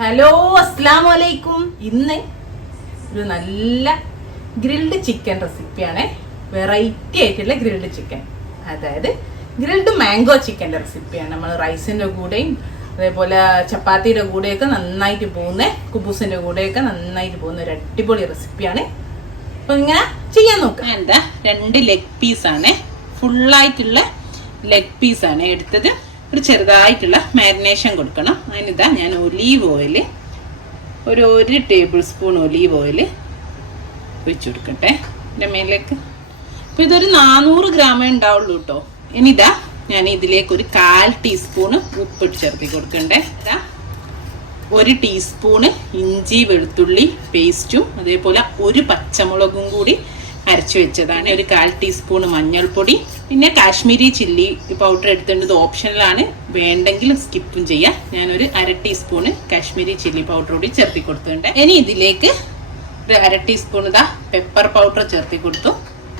Hello, അസ്സലാമു അലൈക്കും. ഇന്ന് ഒരു നല്ല ഗ്രിൽഡ് ചിക്കൻ റെസിപ്പിയാണ്. വെറൈറ്റി ആയിട്ടുള്ള ഗ്രിൽഡ് ചിക്കൻ, അതായത് ഗ്രിൽഡ് മാംഗോ ചിക്കൻ്റെ റെസിപ്പിയാണ്. നമ്മൾ റൈസിൻ്റെ കൂടെയും അതേപോലെ ചപ്പാത്തിയുടെ കൂടെയൊക്കെ നന്നായിട്ട് പോകുന്ന, കുബൂസിൻ്റെ കൂടെയൊക്കെ നന്നായിട്ട് പോകുന്ന ഒരു അടിപൊളി റെസിപ്പിയാണ്. അപ്പോൾ ഇങ്ങനെ ചെയ്യാൻ നോക്കാം. എന്താ 2 ലെഗ് പീസാണ്, ഫുള്ളായിട്ടുള്ള ലെഗ് പീസാണ് എടുത്തത്. ഒരു ചെറുതായിട്ടുള്ള മാരിനേഷൻ കൊടുക്കണം. അതിനിതാ ഞാൻ ഒലീവ് ഓയിൽ, ഒരു ടേബിൾ സ്പൂൺ ഒലീവ് ഓയിൽ ഒഴിച്ചു കൊടുക്കട്ടെ ഇതിൻ്റെ മേലേക്ക്. അപ്പോൾ ഇതൊരു 400 ഗ്രാമേ ഉണ്ടാവുള്ളൂ കേട്ടോ. ഇനിതാ ഞാൻ ഇതിലേക്ക് ഒരു 1/4 ടീസ്പൂണ് ഉപ്പിട്ട് ചേർത്തി കൊടുക്കണ്ടേ. ഇതാ 1 ടീസ്പൂണ് ഇഞ്ചി വെളുത്തുള്ളി പേസ്റ്റും അതേപോലെ 1 പച്ചമുളകും കൂടി അരച്ചു വെച്ചതാണ്. ഒരു 1/4 ടീസ്പൂണ് മഞ്ഞൾപ്പൊടി, പിന്നെ കാശ്മീരി ചില്ലി പൗഡർ എടുത്തേണ്ടത് ഓപ്ഷണലാണ്, വേണ്ടെങ്കിൽ സ്കിപ്പും ചെയ്യാം. ഞാനൊരു 1/2 ടീസ്പൂണ് കാശ്മീരി ചില്ലി പൗഡർ കൂടി ചേർത്തി കൊടുത്തിട്ടുണ്ട്. ഇനി ഇതിലേക്ക് ഒരു 1/2 ടീസ്പൂൺ ഇതാ പെപ്പർ പൗഡർ ചേർത്തി കൊടുത്തു.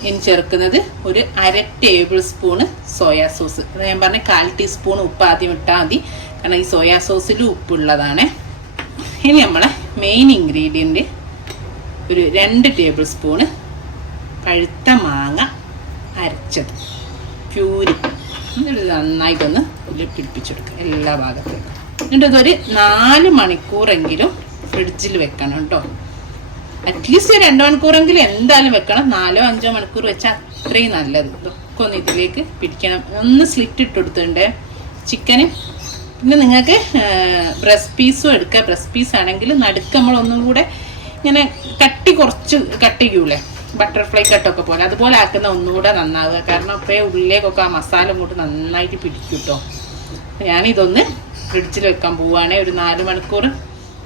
ഇനി ചേർക്കുന്നത് ഒരു 1/2 ടേബിൾ സ്പൂണ് സോയാ സോസ്. അത് ഞാൻ പറഞ്ഞ 1/4 ടീസ്പൂൺ ഉപ്പ് ആദ്യം ഇട്ടാൽ മതി, കാരണം ഈ സോയാ സോസിൽ ഉപ്പുള്ളതാണ്. ഇനി നമ്മളെ മെയിൻ ഇൻഗ്രീഡിയൻറ്റ് ഒരു 2 ടേബിൾ സ്പൂണ് പഴുത്ത മാങ്ങ അരച്ചത്, പ്യൂരി. എന്നിട്ട് നന്നായിട്ടൊന്ന് പിടിപ്പിച്ചെടുക്കുക എല്ലാ ഭാഗത്തേക്കും. എന്നിട്ട് ഇതൊരു 4 മണിക്കൂറെങ്കിലും ഫ്രിഡ്ജിൽ വെക്കണം കേട്ടോ. അറ്റ്ലീസ്റ്റ് 2 മണിക്കൂറെങ്കിലും എന്തായാലും വെക്കണം. 4-5 മണിക്കൂർ വെച്ചാൽ അത്രയും നല്ലത്. ഇതൊക്കെ ഒന്ന് ഇതിലേക്ക് പിടിക്കണം. ഒന്ന് സ്ലിറ്റ് ഇട്ട് കൊടുത്തിട്ടുണ്ട് ചിക്കന്. പിന്നെ നിങ്ങൾക്ക് ബ്രസ്റ്റ് പീസും എടുക്കുക. ബ്രസ്റ്റ് പീസ് ആണെങ്കിൽ നടുക്ക് നമ്മളൊന്നും കൂടെ ഇങ്ങനെ കുറച്ച് കട്ട് ചെയ്യൂലേ, ബട്ടർഫ്ലൈ കട്ടൊക്കെ പോലെ, അതുപോലെ ആക്കുന്ന ഒന്നുകൂടെ നന്നാവുക. കാരണം ഇപ്പോൾ ഉള്ളിലേക്കൊക്കെ ആ മസാല കൂട്ട് നന്നായിട്ട് പിടിക്കും കേട്ടോ. ഞാനിതൊന്ന് ഫ്രിഡ്ജിൽ വെക്കാൻ പോവുകയാണെ ഒരു 4 മണിക്കൂർ.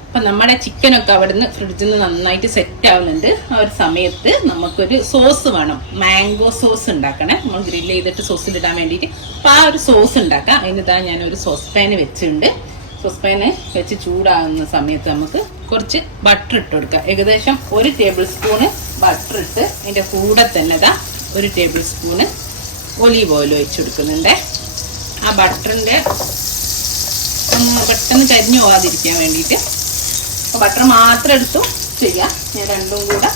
അപ്പം നമ്മുടെ ചിക്കനൊക്കെ അവിടെ നിന്ന് ഫ്രിഡ്ജിൽ നിന്ന് നന്നായിട്ട് സെറ്റ് ആവുന്നുണ്ട്. ആ ഒരു സമയത്ത് നമുക്കൊരു സോസ് വേണം. മാംഗോ സോസ് ഉണ്ടാക്കണേ, നമ്മൾ ഗ്രില്ല് ചെയ്തിട്ട് സോസിലിടാൻ വേണ്ടിയിട്ട്. അപ്പം ആ ഒരു സോസ് ഉണ്ടാക്കാം. അതിനിതാ ഞാനൊരു സോസ് പാന് വെച്ചിട്ടുണ്ട്. സോസ് പാന് വെച്ച് ചൂടാകുന്ന സമയത്ത് നമുക്ക് കുറച്ച് ബട്ടർ ഇട്ട് കൊടുക്കാം. ഏകദേശം 1 ടേബിൾ സ്പൂണ് ബട്ടർ ഇട്ട് അതിൻ്റെ കൂടെ തന്നെ ഇതാ 1 ടേബിൾ സ്പൂണ് ഒലീവ് ഓയിൽ ഒഴിച്ചു കൊടുക്കുന്നുണ്ട്. ആ ബട്ടറിൻ്റെ പെട്ടെന്ന് കരിഞ്ഞു പോകാതിരിക്കാൻ വേണ്ടിയിട്ട് ബട്ടർ മാത്രം എടുത്തു ചെയ്യാം. ഞാൻ രണ്ടും കൂടെ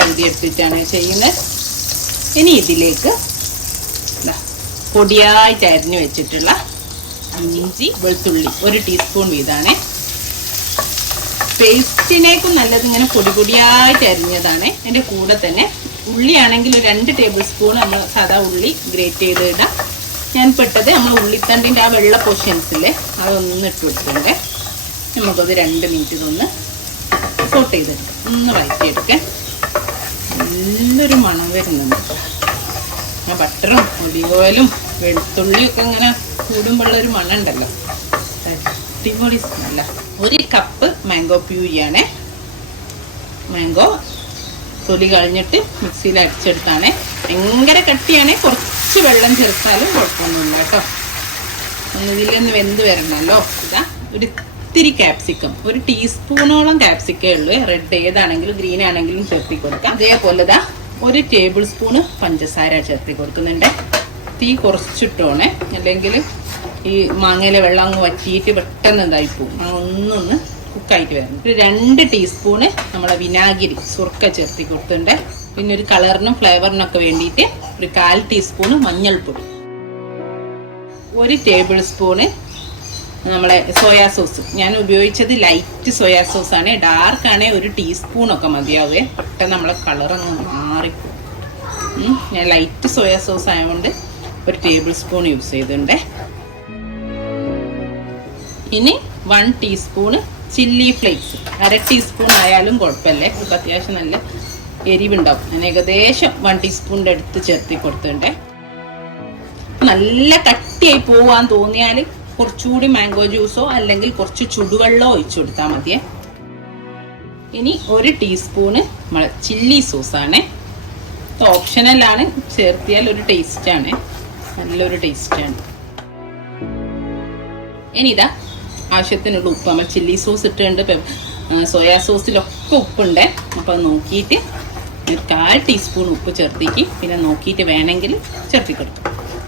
പകുതി എടുത്തിട്ടാണ് ചെയ്യുന്നത്. ഇനി ഇതിലേക്ക് പൊടിയായിട്ട് അരിഞ്ഞു വെച്ചിട്ടുള്ള ഇഞ്ചി വെളുത്തുള്ളി 1 ടീസ്പൂൺ വീതമാണ്. പേസ്റ്റിനേക്കും നല്ലത് ഇങ്ങനെ പൊടിയായിട്ട് അരിഞ്ഞതാണ്. അതിൻ്റെ കൂടെ തന്നെ ഉള്ളിയാണെങ്കിൽ ഒരു 2 ടേബിൾ സ്പൂൺ നമ്മൾ സാധാ ഉള്ളി ഗ്രേറ്റ് ചെയ്ത് ഇടാം. ഞാൻ പെട്ടത് നമ്മൾ ഉള്ളിത്തണ്ടിൻ്റെ ആ വെള്ള പോർഷൻസില്ലേ അതൊന്ന് ഇട്ട് കൊടുത്തിട്ടുണ്ട്. നമുക്കത് 2 മിനിറ്റ് ഇതൊന്ന് സോട്ട് ചെയ്തെടുക്കാം, ഒന്ന് വഴറ്റിയെടുക്കാൻ. നല്ലൊരു മണം വരുന്നുണ്ട്. ബട്ടറും ഒലിവ് ഓയിലും വെളുത്തുള്ളിയൊക്കെ ഇങ്ങനെ കൂടുമ്പോഴുള്ളൊരു മണം ഉണ്ടല്ലോ, അടിപൊളി സ്മെല്ല. 1 കപ്പ് മാംഗോ പ്യൂരിയാണ്. മാംഗോ തൊലി കളഞ്ഞിട്ട് മിക്സിയിൽ അടിച്ചെടുത്താണ്. ഭയങ്കര കട്ടിയാണ്, കുറച്ച് വെള്ളം ചേർത്താലും കുഴപ്പമൊന്നുമില്ല കേട്ടോ. ഇതിലൊന്ന് വെന്ത് വരണമല്ലോ. ഇതാ ഒരു ഇത്തിരി ക്യാപ്സിക്കം, 1 ടീസ്പൂണോളം ക്യാപ്സിക്കേ ഉള്ളൂ. റെഡ് ഏതാണെങ്കിലും ഗ്രീൻ ആണെങ്കിലും ചേർത്തി കൊടുക്കാം. അതേപോലെ ഇതാ 1 ടേബിൾ സ്പൂണ് പഞ്ചസാര ചേർത്തി കൊടുക്കുന്നുണ്ട്. തീ കുറച്ചിട്ടോണേ, അല്ലെങ്കിൽ ഈ മാങ്ങയിലെ വെള്ളം അങ്ങ് വറ്റിയിട്ട് പെട്ടെന്ന് ഇതായി പോകും. ഒന്നൊന്ന് കുക്കായിട്ട് വരണം. ഒരു 2 ടീസ്പൂണ് നമ്മളെ വിനാഗിരി സുർക്ക ചേർത്തി കൊടുത്തിട്ടുണ്ട്. പിന്നെ ഒരു കളറിനും ഫ്ലേവറിനൊക്കെ വേണ്ടിയിട്ട് ഒരു 1/4 ടീസ്പൂണ് മഞ്ഞൾപ്പൊടി, 1 ടേബിൾ സ്പൂണ് നമ്മളെ സോയാ സോസ്. ഞാൻ ഉപയോഗിച്ചത് ലൈറ്റ് സോയാ സോസാണ്. ഡാർക്കാണ് 1 ടീസ്പൂണൊക്കെ മതിയാവേ, പെട്ടെന്ന് നമ്മളെ കളറങ്ങ് മാറിപ്പോകും. ഞാൻ ലൈറ്റ് സോയാ സോസ് ആയതുകൊണ്ട് 1 ടേബിൾ സ്പൂൺ യൂസ് ചെയ്തിട്ടുണ്ട്. ഇനി 1 ടീസ്പൂണ് ചില്ലി ഫ്ലേക്സ്, 1/2 ടീസ്പൂൺ ആയാലും കുഴപ്പമില്ല. ഇപ്പം അത്യാവശ്യം നല്ല എരിവുണ്ടാവും. ഞാൻ ഏകദേശം 1 ടീസ്പൂണിൻ്റെ അടുത്ത് ചേർത്തി കൊടുത്തിട്ടുണ്ട്. നല്ല കട്ടിയായി പോവാൻ തോന്നിയാൽ കുറച്ചുകൂടി മാംഗോ ജ്യൂസോ അല്ലെങ്കിൽ കുറച്ച് ചുടുവെള്ളമോ ഒഴിച്ചു കൊടുത്താൽ മതിയേ. ഇനി 1 ടീസ്പൂണ് നമ്മളെ ചില്ലി സോസാണ്. ഓപ്ഷണലാണ്, ചേർത്തിയാൽ ഒരു ടേസ്റ്റാണ്, നല്ലൊരു ടേസ്റ്റാണ്. ഇനി ഇതാ ആവശ്യത്തിനുള്ള ഉപ്പ്. നമ്മൾ ചില്ലി സോസ് ഇട്ടിട്ടുണ്ട്, സോയാ സോസിലൊക്കെ ഉപ്പുണ്ട്. അപ്പോൾ അത് നോക്കിയിട്ട് 1/4 ടീസ്പൂൺ ഉപ്പ് ചേർത്തേക്ക്. പിന്നെ നോക്കിയിട്ട് വേണമെങ്കിൽ ചേർത്തി കൊടുക്കും.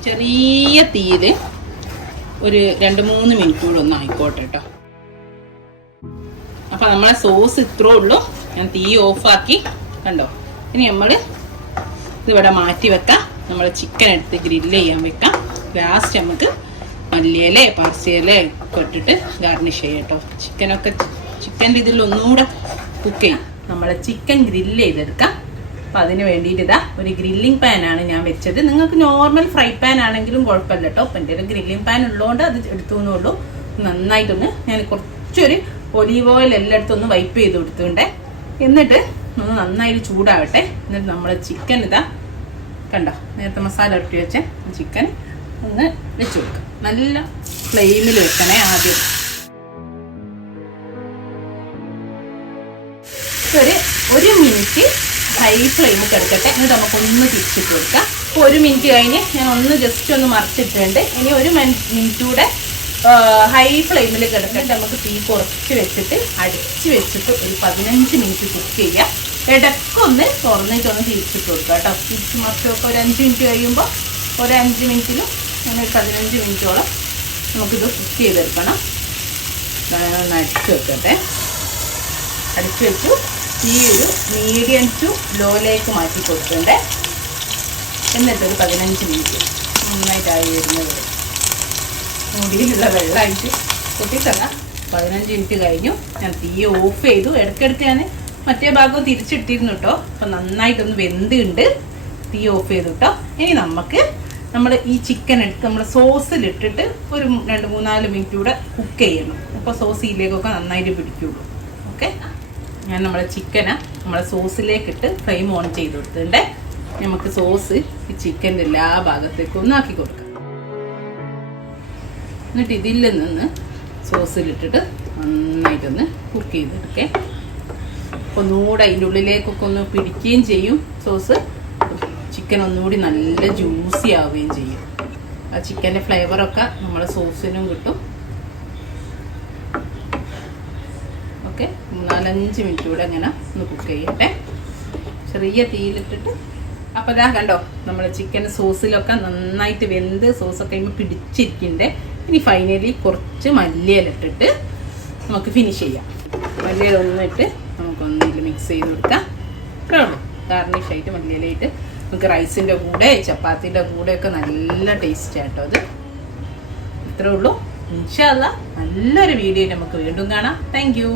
ചെറിയ തീയിൽ ഒരു 2-3 മിനിറ്റ് കൂടെ ഒന്ന് ആയിക്കോട്ടെ കേട്ടോ. അപ്പോൾ നമ്മളെ സോസ് ഇത്രേ ഉള്ളൂ. ഞാൻ തീ ഓഫാക്കി കണ്ടോ. ഇനി നമ്മൾ ഇതിവിടെ മാറ്റി വെക്കാം. നമ്മൾ ചിക്കൻ എടുത്ത് ഗ്രില്ല് ചെയ്യാൻ വെക്കാം. ലാസ്റ്റ് നമുക്ക് മല്ലിയില പാർസിയില ഒക്കെ ഇട്ടിട്ട് ഗാർണിഷ് ചെയ്യാം കേട്ടോ. ചിക്കൻ്റെ ഇതിൽ ഒന്നുകൂടെ കുക്ക് ചെയ്യും. നമ്മളെ ചിക്കൻ ഗ്രില്ല് ചെയ്തെടുക്കാം. അപ്പോൾ അതിന് വേണ്ടിയിട്ട് ഇതാ ഒരു ഗ്രില്ലിംഗ് പാനാണ് ഞാൻ വെച്ചത്. നിങ്ങൾക്ക് നോർമൽ ഫ്രൈ പാൻ ആണെങ്കിലും കുഴപ്പമില്ല കേട്ടോ. അപ്പം എൻ്റെ ഒരു ഗ്രില്ലിംഗ് പാൻ ഉള്ളതുകൊണ്ട് അത് എടുത്തു എന്നുള്ളൂ. നന്നായിട്ടൊന്ന് ഞാൻ കുറച്ചൊരു ഒലീവ് ഓയിൽ എല്ലായിടത്തൊന്ന് വൈപ്പ് ചെയ്ത് കൊടുത്തിട്ടുണ്ട്. എന്നിട്ട് ഒന്ന് നന്നായിട്ട് ചൂടാവട്ടെ. എന്നിട്ട് നമ്മൾ ചിക്കൻ ഇതാ കണ്ടോ, നേരത്തെ മസാല ഇട്ടി വെച്ച ചിക്കൻ ഒന്ന് വെച്ച് കൊടുക്കാം. നല്ല ഫ്ലെയിമിൽ വെക്കണേ ആദ്യം. ഒരു മിനിറ്റ് ഹൈ ഫ്ലെയിമിൽ കിടക്കട്ടെ. എന്നിട്ട് നമുക്കൊന്ന് തിരിച്ചിട്ട് കൊടുക്കാം. അപ്പോൾ 1 മിനിറ്റ് കഴിഞ്ഞ് ഞാൻ ഒന്ന് ജസ്റ്റ് ഒന്ന് മറിച്ചിട്ടുണ്ട്. ഇനി 1 മിനിറ്റ് കൂടെ ഹൈ ഫ്ലെയിമിൽ കിടക്കട്ടെ. നമുക്ക് തീ കുറച്ച് വെച്ചിട്ട് അടിച്ച് വെച്ചിട്ട് ഒരു 15 മിനിറ്റ് കുക്ക് ചെയ്യാം. ഇടയ്ക്കൊന്ന് തുറന്നിട്ടൊന്ന് തിരിച്ചിട്ട് കൊടുക്കുക കേട്ടോ. തിരിച്ച് മറിച്ചൊക്കെ ഒരു 5 മിനിറ്റ് കഴിയുമ്പോൾ ഒരു 5 മിനിറ്റിലും അങ്ങനെ 15 മിനിറ്റോളം നമുക്കിത് കുക്ക് ചെയ്തെടുക്കണം. ഒന്ന് അടിച്ച് വെക്കട്ടെ. അടിച്ച് വെച്ചു. ഈ ഒരു മീഡിയം ടു ലോയിലേക്ക് മാറ്റി കൊടുക്കണ്ടേ. എന്നിട്ടൊരു 15 മിനിറ്റ് നന്നായിട്ടായി വരുന്നത് മുടിയിലുള്ള വെള്ളമായിട്ട് പൊട്ടിത്തല്ല. 15 മിനിറ്റ് കഴിഞ്ഞു. ഞാൻ തീ ഓഫ് ചെയ്തു. ഇടയ്ക്കിടയ്ക്ക് ഞാൻ മറ്റേ ഭാഗം തിരിച്ചിട്ടിരുന്നു കേട്ടോ. അപ്പം നന്നായിട്ടൊന്ന് വെന്തുണ്ട്. തീ ഓഫ് ചെയ്തു കേട്ടോ. ഇനി നമ്മൾ ഈ ചിക്കൻ എടുത്ത് നമ്മൾ സോസിലിട്ടിട്ട് ഒരു 2-3-4 മിനിറ്റ് കൂടെ കുക്ക് ചെയ്യണം. അപ്പോൾ സോസ് ഇതിലേക്കൊക്കെ നന്നായിട്ട് പിടിക്കുള്ളൂ. ഓക്കെ, ഞാൻ നമ്മളെ ചിക്കനെ നമ്മളെ സോസിലേക്കിട്ട് ഫ്ലെയിം ഓൺ ചെയ്ത് കൊടുത്തിട്ടുണ്ട്. നമുക്ക് സോസ് ഈ ചിക്കൻ്റെ എല്ലാ ഭാഗത്തേക്കും ഒന്ന് ആക്കി കൊടുക്കാം. എന്നിട്ട് ഇതിൽ നിന്ന് സോസിലിട്ടിട്ട് നന്നായിട്ടൊന്ന് കുക്ക് ചെയ്തെടുക്കേ. ഒന്നുകൂടെ അതിൻ്റെ ഉള്ളിലേക്കൊക്കെ ഒന്ന് പിടിക്കുകയും ചെയ്യും സോസ്. ചിക്കൻ ഒന്നുകൂടി നല്ല ജ്യൂസി ആവുകയും ചെയ്യും. ആ ചിക്കൻ്റെ ഫ്ലേവറൊക്കെ നമ്മളെ സോസിനും കിട്ടും. ഓക്കെ, 4-5 മിനിറ്റ് കൂടെ അങ്ങനെ ഒന്ന് കുക്ക് ചെയ്യട്ടെ ചെറിയ തീയിലിട്ടിട്ട്. അപ്പോൾ ഇതാ കണ്ടോ, നമ്മൾ ചിക്കൻ സോസിലൊക്കെ നന്നായിട്ട് വെന്ത് സോസൊക്കെ കഴിയുമ്പോൾ പിടിച്ചിരിക്കണ്ടേ. ഇനി ഫൈനലി കുറച്ച് മല്ലിയില ഇട്ടിട്ട് നമുക്ക് ഫിനിഷ് ചെയ്യാം. മല്ലിയില ഒന്നിട്ട് നമുക്കൊന്നിൽ മിക്സ് ചെയ്ത് കൊടുക്കാം. ഇത്രേ ഉള്ളൂ. ഗാർണിഷ് ആയിട്ട് മല്ലിയിലയിട്ട് നമുക്ക് റൈസിൻ്റെ കൂടെ ചപ്പാത്തിൻ്റെ കൂടെയൊക്കെ നല്ല ടേസ്റ്റ് ആട്ടോ അത്. ഇത്രേ ഉള്ളൂ. ഇൻഷാ അല്ലാഹ് നല്ലൊരു വീഡിയോ നമുക്ക് വീണ്ടും കാണാം. Thank you.